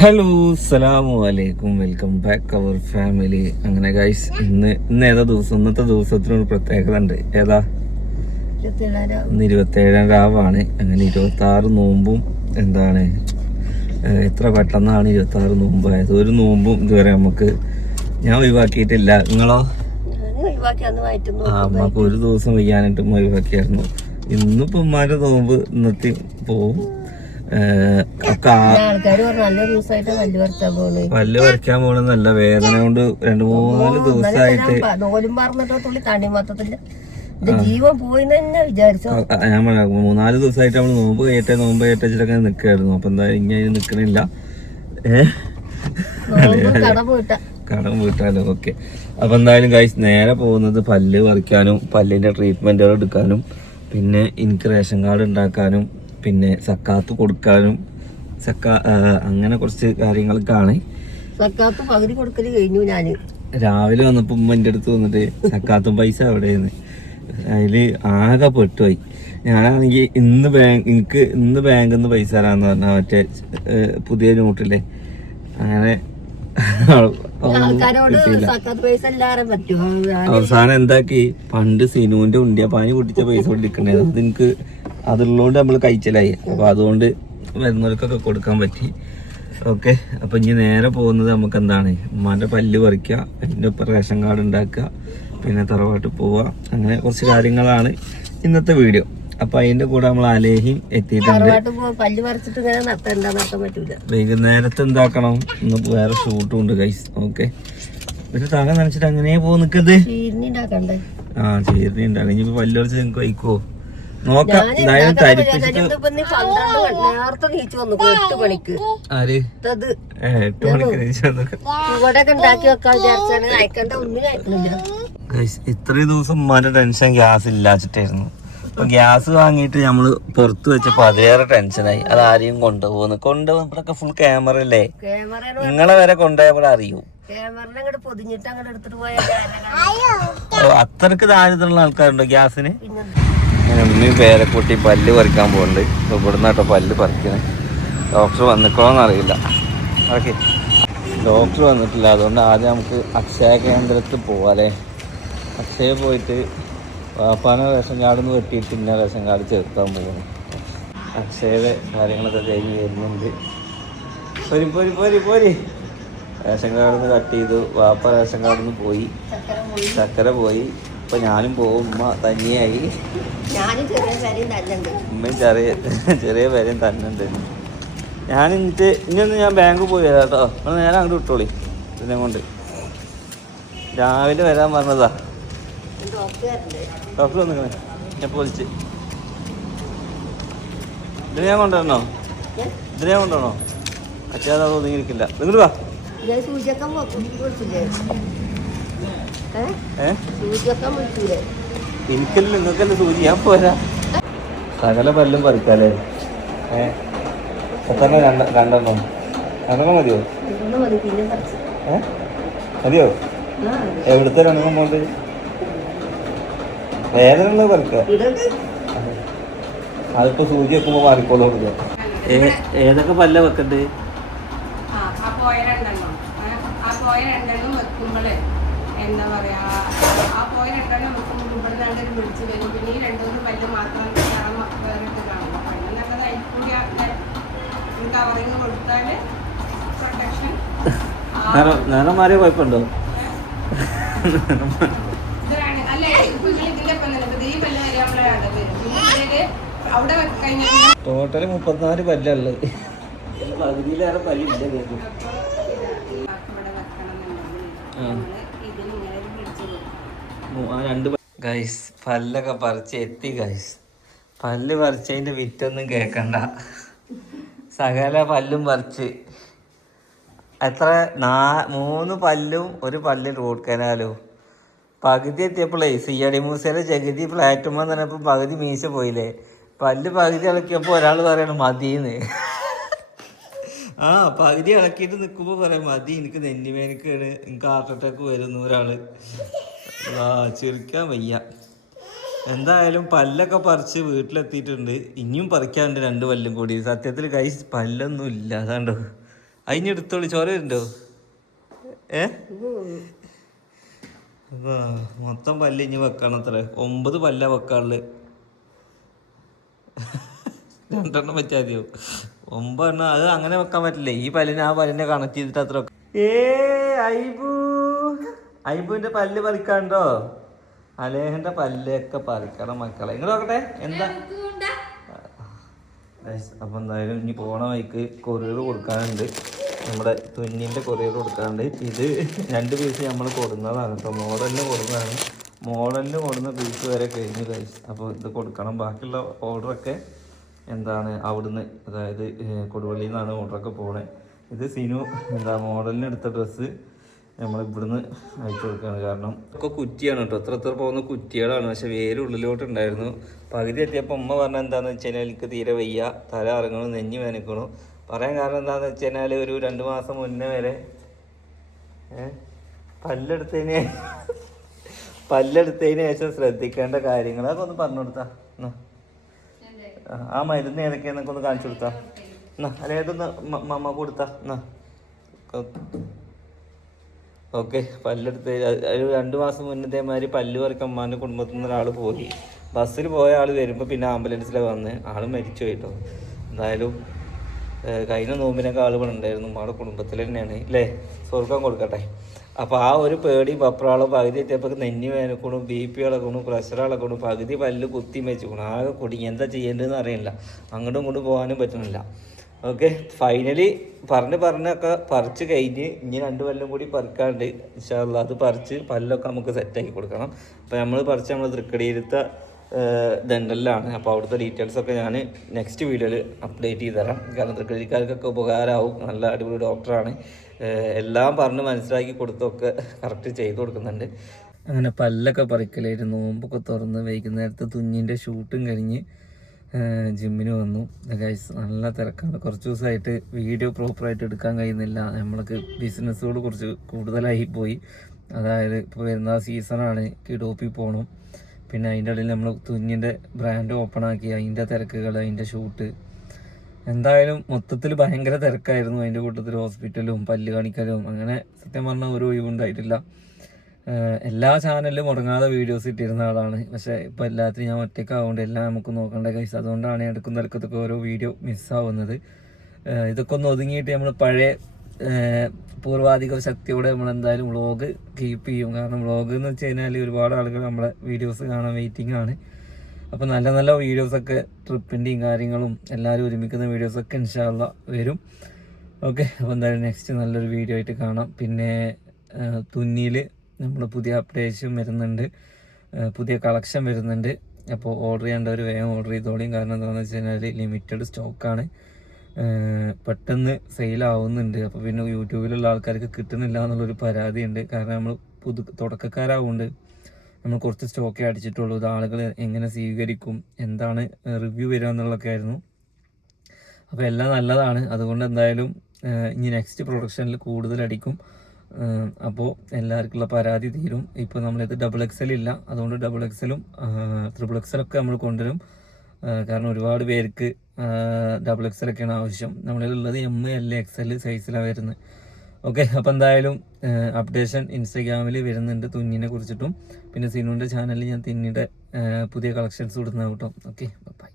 Hello അസ്സലാമു അലൈക്കും, welcome back അവർ family. അങ്ങനെ ഗൈസ്, ഇന്ന് ഏതാ ദിവസം? ഇന്നത്തെ ദിവസത്തിനൊരു പ്രത്യേകത ഉണ്ട്. ഏതാ? ഇന്ന് 27 രാവാണ്. അങ്ങനെ 26 നോമ്പും എന്താണ്, എത്ര പെട്ടെന്നാണ് 26 നോമ്പായത്. ഒരു നോമ്പും ഇതുവരെ ഞാൻ ഒഴിവാക്കിയിട്ടില്ല. നിങ്ങളോ? അമ്മക്ക് ഒരു ദിവസം വയ്യാനായിട്ടും ഒഴിവാക്കിയായിരുന്നു. ഇന്നിപ്പോ ഉമ്മാന്റെ നോമ്പ് ഇന്നത്തെ പോവും. പല്ല് പറിക്കാൻ പോണ നല്ല വേദന കൊണ്ട് 2-3 ദിവസമായിട്ട് ജീവൻ പോയി തന്നെ വിചാരിച്ചു. ഞാൻ 3-4 ദിവസമായിട്ട് നമ്മള് നോമ്പ് കയറ്റച്ചിട്ടൊക്കെ നിക്കായിരുന്നു. അപ്പൊ എന്താ ഇങ്ങനെ നിക്കണില്ല. കടം വീട്ടാലോ? ഓക്കെ. അപ്പൊ എന്തായാലും ഗൈസ്, നേരെ പോകുന്നത് പല്ല് പറിക്കാനും പല്ലിന്റെ ട്രീറ്റ്മെന്റുകൾ എടുക്കാനും പിന്നെ എനിക്ക് റേഷൻ കാർഡ് ഉണ്ടാക്കാനും പിന്നെ സക്കാത്ത് കൊടുക്കാനും അങ്ങനെ കുറച്ച് കാര്യങ്ങൾക്കാണ്. സക്കാത്ത് പകുതി കൊടുക്കല് കഴിഞ്ഞു. ഞാന് രാവിലെ വന്നപ്പോ ഉമ്മ എൻ്റെ അടുത്ത് വന്നിട്ട് സക്കാത്തും പൈസ എവിടെയെന്ന് അതില് ആകെ പെട്ടുപോയി. ഞാനാണെങ്കിൽ എനിക്ക് ഇന്ന് ബാങ്കിൽ നിന്ന് പൈസ തരാന്ന് പറഞ്ഞാൽ മറ്റേ പുതിയ നോട്ടില്ലേ, അങ്ങനെ അവസാനം എന്താക്കി, പണ്ട് സിനുവിന്റെ ഉണ്ടിയപ്പാനി പൊട്ടിച്ച പൈസ കൊടുക്കണ്ടായിരുന്നു. അതെനിക്ക് അതുള്ളതുകൊണ്ട് നമ്മൾ കഴിച്ചലായി. അപ്പൊ അതുകൊണ്ട് വരുന്നവർക്കൊക്കെ കൊടുക്കാൻ പറ്റി. ഓക്കെ. അപ്പൊ ഇനി നേരെ പോകുന്നത് നമുക്ക് എന്താണ്, ഉമ്മാന്റെ പല്ല് പറിക്കുക, അതിൻ്റെ ഒപ്പം റേഷൻ കാർഡ് ഉണ്ടാക്കുക, പിന്നെ തറവാട്ട് പോവുക, അങ്ങനെ കുറച്ച് കാര്യങ്ങളാണ് ഇന്നത്തെ വീഡിയോ. അപ്പൊ അതിന്റെ കൂടെ നമ്മൾ അലേഹിയും എത്തിയിട്ടുണ്ട്. വൈകുന്നേരത്ത് എന്താക്കണം, ഇന്ന് വേറെ ഷൂട്ടും ഉണ്ട് ഗൈസ്. ഓക്കെ. പിന്നെ തല നനച്ചിട്ട് അങ്ങനെ പോകും നിക്കത്. ചീരണി ഉണ്ടാകും. ഇനിയിപ്പോ പല്ല് പറിച്ച് നിങ്ങൾക്ക് വയ്ക്കുവോ നോക്കാം. എന്തായാലും തരിപ്പിച്ചിട്ട് 8 മണിക്ക് ഇത്രയും ദിവസം ഉമ്മാന്റെ ടെൻഷൻ ഗ്യാസ് ഇല്ലാച്ചിട്ടായിരുന്നു. അപ്പൊ ഗ്യാസ് വാങ്ങിയിട്ട് നമ്മള് പുറത്ത് വെച്ചപ്പോ അതേറെ ടെൻഷനായി. അത് ആരെയും കൊണ്ടുപോകുന്നൊക്കെ ഫുൾ ക്യാമറ അല്ലേ, നിങ്ങളെ വരെ കൊണ്ടുപോയപ്പോൾ അറിയൂ. അത്രക്ക് ദാരിദ്ര്യമുള്ള ആൾക്കാരുണ്ടോ ഗ്യാസിന്? ഉമ്മയും പേരക്കുട്ടി പല്ല് പറിക്കാൻ പോകുന്നുണ്ട്. ഇവിടുന്നാട്ടോ പല്ല് പറിക്കണേ. ഡോക്ടർ വന്നിക്കണോന്ന് അറിയില്ല. ഓക്കെ, ഡോക്ടർ വന്നിട്ടില്ല. അതുകൊണ്ട് ആദ്യം നമുക്ക് അക്ഷയ കേന്ദ്രത്തിൽ പോവാല്ലേ. അക്ഷയ പോയിട്ട് വാപ്പാനെ റേഷൻ കാർഡിൽ നിന്ന് വെട്ടിയിട്ട് പിന്നെ റേഷൻ കാർഡ് ചേർക്കാൻ പോകുന്നു. അക്ഷയയുടെ കാര്യങ്ങളൊക്കെ കഴിഞ്ഞ് വരുന്നുണ്ട്. പോരി റേഷൻ കാർഡിൽ നിന്ന് കട്ട് ചെയ്തു. വാപ്പ റേഷൻ കാർഡിൽ നിന്ന് പോയി. ചക്കര പോയി. ഇപ്പൊ ഞാനും പോകും. ഉമ്മ തനിയായി. ഉമ്മയും ചെറിയ പേരും തന്നുണ്ട്. ഇനിയൊന്ന് ഞാൻ ബാങ്കിൽ പോയി വരാം കേട്ടോ. നേരെ അങ്ങോട്ട് വിട്ടോളി. ഇതിനെ കൊണ്ട് രാവിലെ വരാൻ പറഞ്ഞതാ. ഡോക്ടർ വന്നിക്കണേ. ഞാൻ വിളിച്ച് ഇതിനെ ഞാൻ കൊണ്ടുവരണോ? അച്ഛാ ഒതുങ്ങിയിരിക്കില്ല. നിങ്ങൾ വാ. എനിക്കല്ല നിങ്ങൾക്കല്ല സൂചി. ഞാൻ പോരാ. സകല പല്ലും പറിക്കാല്ലേ. എത്ര രണ്ടെണ്ണം മതിയോ? മതിയോ? എവിടുത്തെ രണ്ടെണ്ണം പോണ്ട്? വേദന പറിക്കുക. അതിപ്പോ സൂചി വെക്കുമ്പോ മാറിക്കോളൂ. ഏതൊക്കെ പല്ല വെക്കണ്ട്? എന്താ പറയാ, ആ പോയ 2 വെക്കുമ്പോൾ ഇവിടെ രണ്ടും വിളിച്ച് വരും. പിന്നെ ഈ 2 പല്ല് മാത്രം വേറിട്ട് കാണും. പല്ല് നല്ലത് അതിൽക്കൂടി കവറിങ് കൊടുത്താല് പ്രൊട്ടക്ഷൻ. നേരം മാറിയ കുഴപ്പമുണ്ടോ? ഇതാണ് അല്ലേ? ഇപ്പൊ ഇതിന്റെ ഒപ്പം തന്നെ ഈ പല്ല് വരാൻ വരും. പിന്നെ അവിടെ കഴിഞ്ഞാൽ ടോട്ടല് 34 പല്ലുള്ളത്. പകുതിയിലേറെ പല്ലില്ല. ഗൈസ്, പല്ലൊക്കെ പറിച്ച് എത്തി ഗൈസ്. പല്ല് പറിച്ചതിന്റെ വിറ്റൊന്നും കേക്കണ്ട. സകല പല്ലും പറിച്ച് എത്ര 3 പല്ലും 1 പല്ലും റൂട്ട് കനാലും. പകുതി എത്തിയപ്പോഴേ സിയടി മൂസയിലെ ജഗതി ഫ്ലാറ്റുമ്പോൾ തന്നെ പകുതി മീശ പോയില്ലേ. പല്ല് പകുതി ഇളക്കിയപ്പോൾ ഒരാൾ പറയണം മതിന്ന്. പകുതി ഇളക്കിയിട്ട് നിൽക്കുമ്പോൾ പറയാം മതി, എനിക്ക് നെന്നിവേനക്കാണ്, എനിക്ക് ഹാർട്ട് അറ്റാക്ക് വരുന്നു ഒരാള്. ചിരിക്കാൻ വയ്യ. എന്തായാലും പല്ലൊക്കെ പറിച്ച് വീട്ടിലെത്തിയിട്ടുണ്ട്. ഇനിയും പറിക്കാനുണ്ട് 2 പല്ലും കൂടി. സത്യത്തിൽ കൈ പല്ലൊന്നും ഇല്ല. അതാണ്ടോ അതിനെടുത്തോളി ചോര വരുന്നുണ്ടോ? മൊത്തം പല്ല് ഇനി വെക്കണം അത്ര 9 പല്ല വെക്കാനുള്ളത്. 2 എണ്ണം വെച്ചാൽ മതിയോ? 9 എണ്ണം അത് അങ്ങനെ വെക്കാൻ പറ്റില്ല. ഈ പല്ലിനെ ആ പല്ലിനെ കണക്ട് ചെയ്തിട്ട് അത്ര ഐബുവിന്റെ പല്ല് പറിക്കാണ്ടോ? അലേഹന്റെ പല്ലൊക്കെ പറിക്കണം മക്കളെ. നിങ്ങൾ നോക്കട്ടെ എന്താ. അപ്പൊ എന്തായാലും ഇനി പോണ വഴിക്ക് കൊറിയർ കൊടുക്കാനുണ്ട്. നമ്മുടെ തുന്നിൻ്റെ കൊറിയർ കൊടുക്കാനുണ്ട്. ഇത് 2 പീസ് നമ്മൾ കൊടുക്കുന്നതാണ് കേട്ടോ. മോഡലിന് കൊടുക്കുന്നതാണ്. മോഡലിന് കൊടുക്കുന്ന പീസ് വരെ കഴിഞ്ഞു ഗൈസ്. അപ്പോൾ ഇത് കൊടുക്കണം. ബാക്കിയുള്ള ഓർഡറൊക്കെ എന്താണ് അവിടുന്ന്, അതായത് കൊടുവള്ളിയിൽ നിന്നാണ് ഓർഡറൊക്കെ പോണേ. ഇത് സിനു മോഡലിന് എടുത്ത ഡ്രസ്സ് നമ്മൾ ഇവിടുന്ന് അയച്ചു കൊടുക്കുകയാണ്. കാരണം ഒക്കെ കുറ്റിയാണ് കേട്ടോ. എത്ര പോകുന്ന കുറ്റികളാണ്. പക്ഷെ വേര് ഉള്ളിലോട്ടുണ്ടായിരുന്നു. പകുതി എത്തിയപ്പോൾ ഉമ്മ പറഞ്ഞാൽ എന്താണെന്ന് വെച്ച് കഴിഞ്ഞാൽ എനിക്ക് തീരെ വയ്യ, തല ഇറങ്ങണം, നെഞ്ഞ് വേനക്കണം. പറയാൻ കാരണം എന്താണെന്ന് വെച്ച് കഴിഞ്ഞാൽ ഒരു 2 മാസം മുന്നേ വരെ പല്ലെടുത്തതിന് ശേഷം ശ്രദ്ധിക്കേണ്ട കാര്യങ്ങൾ അതൊക്കെ ഒന്ന് പറഞ്ഞു കൊടുത്താ. ആ മരുന്ന് ഏതൊക്കെയാന്നൊക്കെ ഒന്ന് കാണിച്ചു കൊടുത്താ. അല്ലെ ഏതൊന്ന് മമ്മ കൊടുത്താ. ഓക്കെ. പല്ലെടുത്ത് ഒരു 2 മാസം മുന്നത്തേമാതിരി പല്ല് പറിക്കാൻ അമ്മാൻ്റെ കുടുംബത്തിൽ നിന്ന് ഒരാൾ പോയി. ബസ്സിൽ പോയ ആൾ വരുമ്പോൾ പിന്നെ ആംബുലൻസിലാണ് വന്ന് ആൾ മരിച്ചു പോയിട്ടോ. എന്തായാലും കഴിഞ്ഞ നോമ്പിനൊക്കെ ആൾ ഉണ്ടായിരുന്നു. നമ്മുടെ കുടുംബത്തിൽ തന്നെയാണ് അല്ലേ. സ്വർഗം കൊടുക്കട്ടെ. അപ്പോൾ ആ ഒരു പേടി പപ്പറാളും പകുതി എത്തിയപ്പോൾ നെഞ്ഞ് വേനക്കണം, BP ഇളക്കണം, പ്രഷർ ഇളക്കണം, പകുതി പല്ല് കുത്തി വെച്ചിക്കണം. ആകെ കുടുങ്ങി. എന്താ ചെയ്യേണ്ടതെന്ന് അറിയില്ല. അങ്ങോട്ടും ഇങ്ങോട്ടും പോകാനും പറ്റുന്നില്ല. ഓക്കെ. ഫൈനലി പറഞ്ഞൊക്കെ പറിച്ച് കഴിഞ്ഞ് ഇനി 2 പല്ലും കൂടി പറിക്കാണ്ട് ഇൻഷാ അല്ലാഹ്. അത് പറിച്ച് പല്ലൊക്കെ നമുക്ക് സെറ്റാക്കി കൊടുക്കണം. അപ്പോൾ നമ്മൾ പറിച്ച് നമ്മൾ തൃക്കടിയിലത്തെ ഡെൻ്റലിലാണ്. അപ്പോൾ അവിടുത്തെ ഡീറ്റെയിൽസൊക്കെ ഞാൻ നെക്സ്റ്റ് വീഡിയോയിൽ അപ്ഡേറ്റ് ചെയ്ത് തരാം. കാരണം തൃക്കടിക്കാർക്കൊക്കെ ഉപകാരമാവും. നല്ല അടിപൊളി ഡോക്ടറാണ്. എല്ലാം പറഞ്ഞ് മനസ്സിലാക്കി കൊടുത്തൊക്കെ കറക്റ്റ് ചെയ്ത് കൊടുക്കുന്നുണ്ട്. അങ്ങനെ പല്ലൊക്കെ പറിക്കലായിരുന്നു. നോമ്പൊക്കെ തുറന്ന് വൈകുന്നേരത്തെ തുന്നിൻ്റെ ഷൂട്ടും കഴിഞ്ഞ് ജിമ്മിന് വന്നു ഗൈസ്. നല്ല തിരക്കാണ്. കുറച്ച് ദിവസമായിട്ട് വീഡിയോ പ്രോപ്പറായിട്ട് എടുക്കാൻ കഴിയുന്നില്ല. നമ്മൾക്ക് ബിസിനസ്സുകൾ കുറച്ച് കൂടുതലായി പോയി. അതായത് ഇപ്പോൾ വരുന്ന സീസണാണ്. കിഡോപ്പി പോകണം. പിന്നെ അതിൻ്റെ ഇടയിൽ നമ്മൾ തുന്നിൻ്റെ ബ്രാൻഡ് ഓപ്പൺ ആക്കി. അതിൻ്റെ തിരക്കുകൾ, അതിൻ്റെ ഷൂട്ട്, എന്തായാലും മൊത്തത്തിൽ ഭയങ്കര തിരക്കായിരുന്നു. അതിൻ്റെ കൂട്ടത്തിൽ ഹോസ്പിറ്റലും പല്ല് കാണിക്കലും അങ്ങനെ സത്യം പറഞ്ഞാൽ ഒരു ഒഴിവുണ്ടായിട്ടില്ല. എല്ലാ ചാനലിലും മുടങ്ങാതെ വീഡിയോസ് ഇട്ടിരുന്ന ആളാണ്. പക്ഷേ ഇപ്പോൾ എല്ലാത്തിനും ഞാൻ ഒറ്റയ്ക്കാവുകൊണ്ട് എല്ലാം നമുക്ക് നോക്കേണ്ട കേസ്. അതുകൊണ്ടാണ് ഇടക്കും തലക്കത്തൊക്കെ ഓരോ വീഡിയോ മിസ്സാവുന്നത്. ഇതൊക്കെ ഒന്ന് ഒതുങ്ങിയിട്ട് നമ്മൾ പഴയ പൂർവാധിക ശക്തിയോടെ നമ്മൾ എന്തായാലും വ്ളോഗ് കീപ്പ് ചെയ്യും. കാരണം വ്ളോഗ് എന്ന് വെച്ച് കഴിഞ്ഞാൽ ഒരുപാട് ആളുകൾ നമ്മളെ വീഡിയോസ് കാണാൻ വെയിറ്റിംഗ് ആണ്. അപ്പോൾ നല്ല നല്ല വീഡിയോസൊക്കെ ട്രിപ്പിൻ്റെയും കാര്യങ്ങളും എല്ലാവരും ഒരുമിക്കുന്ന വീഡിയോസൊക്കെ ഇൻഷാ അല്ലാഹ് വരും. ഓക്കെ. അപ്പോൾ എന്തായാലും നെക്സ്റ്റ് നല്ലൊരു വീഡിയോ ആയിട്ട് കാണാം. പിന്നെ തുന്നിയിൽ നമ്മൾ പുതിയ അപ്ഡേഷൻ വരുന്നുണ്ട്, പുതിയ കളക്ഷൻ വരുന്നുണ്ട്. അപ്പോൾ ഓർഡർ ചെയ്യേണ്ടവർ വേഗം ഓർഡർ ചെയ്തോളിയും. കാരണം എന്താണെന്ന് വെച്ച് കഴിഞ്ഞാൽ ലിമിറ്റഡ് സ്റ്റോക്കാണ്. പെട്ടെന്ന് സെയിലാവുന്നുണ്ട്. അപ്പോൾ പിന്നെ യൂട്യൂബിലുള്ള ആൾക്കാർക്ക് കിട്ടുന്നില്ല എന്നുള്ളൊരു പരാതിയുണ്ട്. കാരണം നമ്മൾ തുടക്കക്കാരാവുകൊണ്ട് നമ്മൾ കുറച്ച് സ്റ്റോക്കേ അടിച്ചിട്ടുള്ളൂ. ഇത് ആളുകൾ എങ്ങനെ സ്വീകരിക്കും, എന്താണ് റിവ്യൂ വരിക എന്നുള്ളതൊക്കെ ആയിരുന്നു. അപ്പോൾ എല്ലാം നല്ലതാണ്. അതുകൊണ്ട് എന്തായാലും ഇനി നെക്സ്റ്റ് പ്രൊഡക്ഷനിൽ കൂടുതൽ അടിക്കും. അപ്പോൾ എല്ലാവർക്കുള്ള പരാതി തീരും. ഇപ്പോൾ നമ്മളിത് XXL ഇല്ല. അതുകൊണ്ട് XXLും XXL ഒക്കെ നമ്മൾ കൊണ്ടുവരും. കാരണം ഒരുപാട് പേർക്ക് XXL ഒക്കെയാണ് ആവശ്യം. നമ്മളിലുള്ളത് M, L, XL സൈസിലാണ് വരുന്നത്. ഓക്കെ. അപ്പോൾ എന്തായാലും അപ്ഡേഷൻ ഇൻസ്റ്റാഗ്രാമിൽ വരുന്നുണ്ട് തുന്നിനെ കുറിച്ചിട്ടും. പിന്നെ സിനുവിൻ്റെ ചാനലിൽ ഞാൻ തുന്നിയുടെ പുതിയ കളക്ഷൻസ് ഇടുന്ന കേട്ടോ. Okay, by.